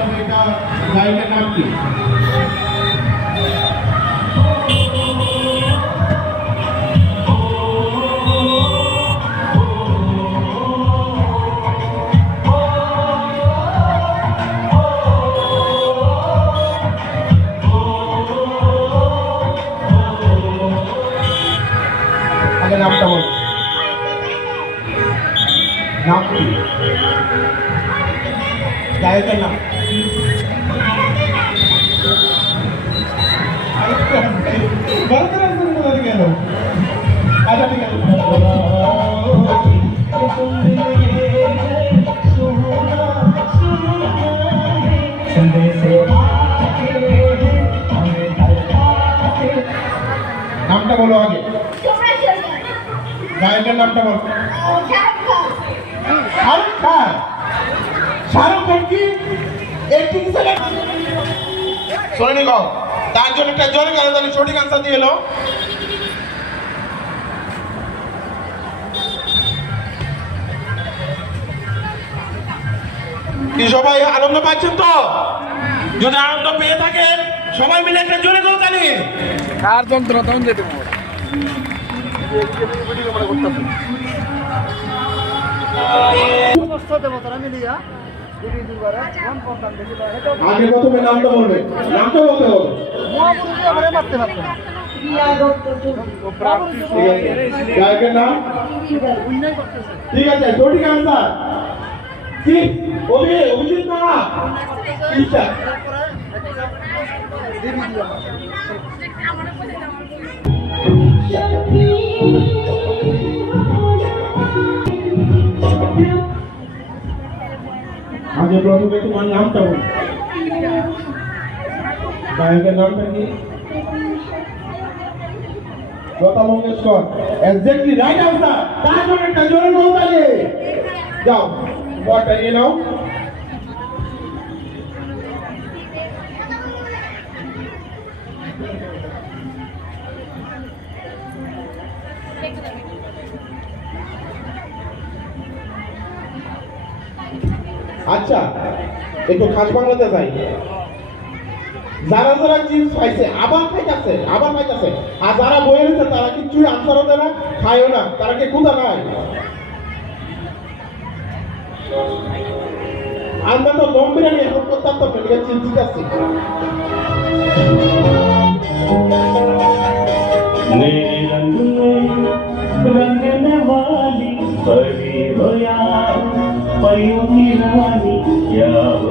হবে এটা গায়কের নাম কি? আগে নামটা বল, নাম কি গায়কের নাম? গেল আচ্ছা ঠিক আছে। নামটা বলো আগে, গায়কের নামটা বলো। শাহরুখ খান। শাহরুখ খান কি একটি শোনেনি গাও, তার জন্য একটা জোরে গান তাহলে সঠিক আনসার দিয়ে এলো। কি সবাই আনন্দ পাচ্ছেন তো? যদি আনন্দ পেয়ে থাকেন সবাই মিলে একটা জোরে গাও তালি। কার যন্ত্র তখন যেতে আগে প্রথমে নামটা বলবে, নামটা বলতে হবে। গায়কের নাম ঠিক আছে, সঠিক আনসার কি? অভিজিৎ না আগে প্রথমে তোমার নামটা বল, গায়কের নামটা কি? Lata Mangeshkar. Exactly right answer. তার জন্য একটা জোরে বলতালি। যাও বলটা নিয়ে নাও। আচ্ছা একটু খাস বাংলাতে যাই। যারা যারা চিপস খাইছে আবার খাইতেছে আর যারা বয়ে রয়েছে তারা কিছুই আনসারও দেয় না, খায়ও না, তারা কি ক্ষুধা নাই? আমরা তো দম বিরিয়ানি এখন করতাম তো চিন্তিত আছি। रंगने वाली परी हो या परियों की रानी क्या